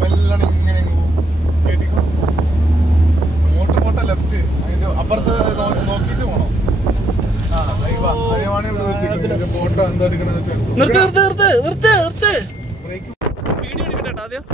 മെല്ലാണ് ഇങ്ങനെ കയറ്റിക്കോ. അങ്ങോട്ട് ലെഫ്റ്റ് അതിന്റെ അപ്പുറത്ത് നോക്കിയിട്ട് പോണം. അതിനാണ് ഇവിടെ നിർത്തിക്കുന്നത്. ഫോട്ടോ എന്താ എടുക്കണെന്ന് വെച്ചാൽ വീഡിയോ എടുക്കട്ടെ ആദ്യം.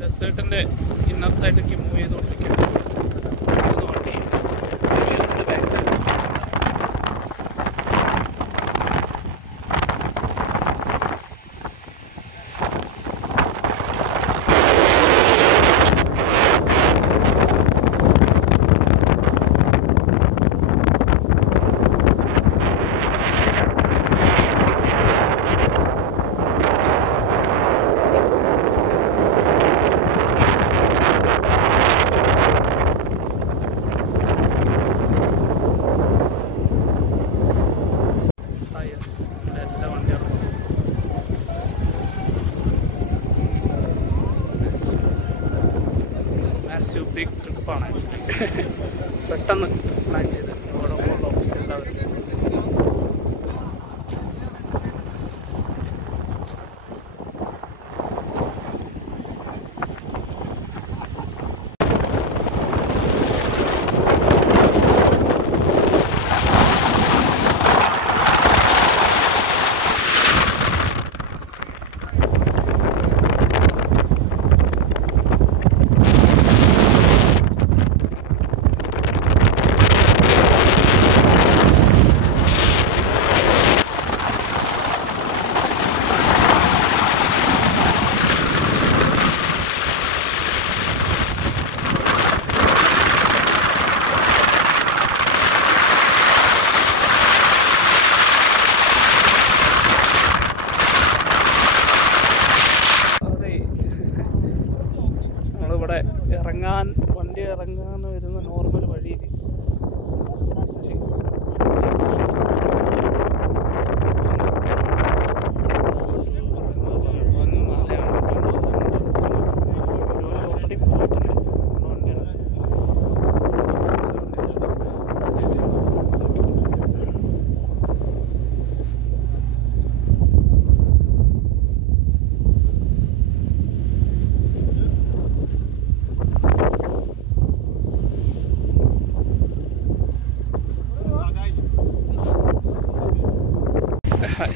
ഡെസേർട്ടിൻ്റെ ഇന്നർ സൈഡിലേക്ക് മൂവ് ചെയ്തുകൊണ്ടിരിക്കുകയാണ്. ബിഗ് ട്രിപ്പാണ് ആക്ച്വലി. പെട്ടെന്ന് പ്ലാൻ ചെയ്ത് ഓഫീസ് എല്ലാവരും.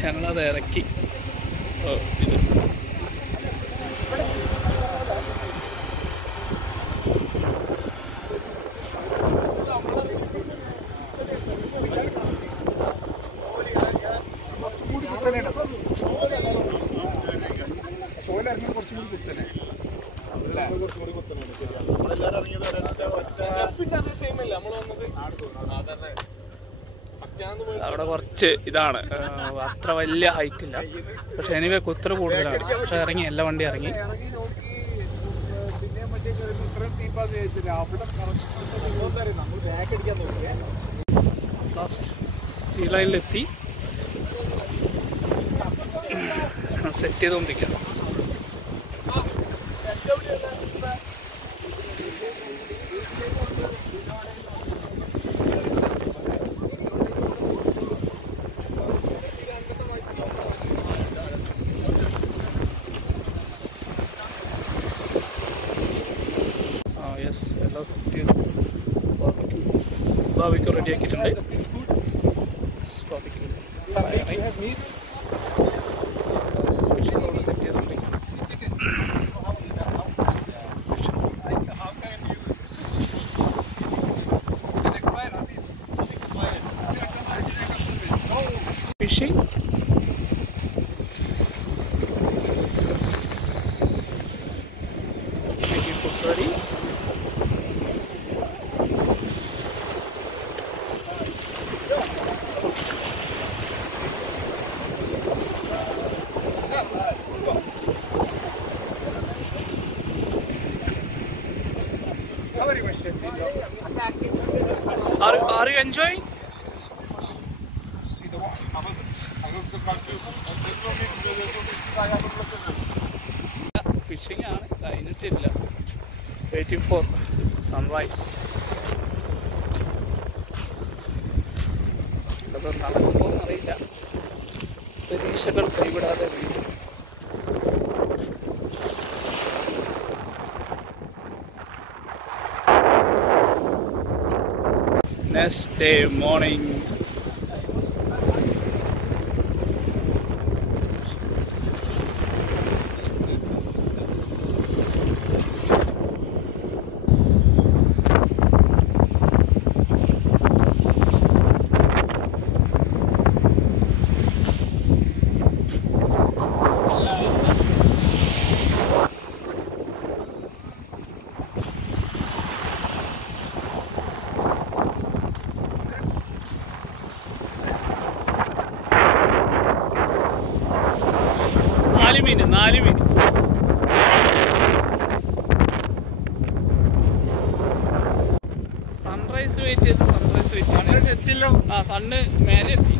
ഞങ്ങളത് ഇറക്കി. ഇത് അവിടെ കുറച്ച് ഇതാണ്, അത്ര വലിയ ഹൈറ്റ് ഇല്ല. പക്ഷെ എനിവേ കുത്തര കൂടുതലാണ്. പക്ഷെ ഇറങ്ങി, എല്ലാ വണ്ടി ഇറങ്ങി. Last see ലൈനിലെത്തി. സെറ്റ് ചെയ്തുകൊണ്ടിരിക്കുകയാണ്. എല്ലാം സെറ്റ് ചെയ്തു. ബാബിക്ക് റെഡി ആക്കിയിട്ടുണ്ട്. ബാബിക്ക് സെറ്റ് ചെയ്തുകൊണ്ടിരിക്കുകയാണ്. Fishing ready. Are you enjoying? Fishing ആണ്, കഴിഞ്ഞിട്ടില്ല. Waiting for sunrise. അത് നടക്കുമോ എന്നറിയില്ല. പ്രതീക്ഷകൾ കൈവിടാതെ വീണ്ടും. Next day morning. നാല് മീൻ സൺറൈസ് വെയിറ്റ് ചെയ്ത് ആ സണ്ണ് മേലെ എത്തി.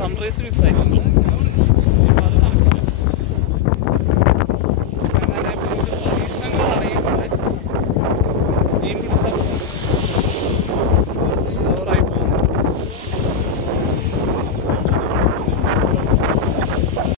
സൺറൈസ് മിസ്സായിട്ടുണ്ട്.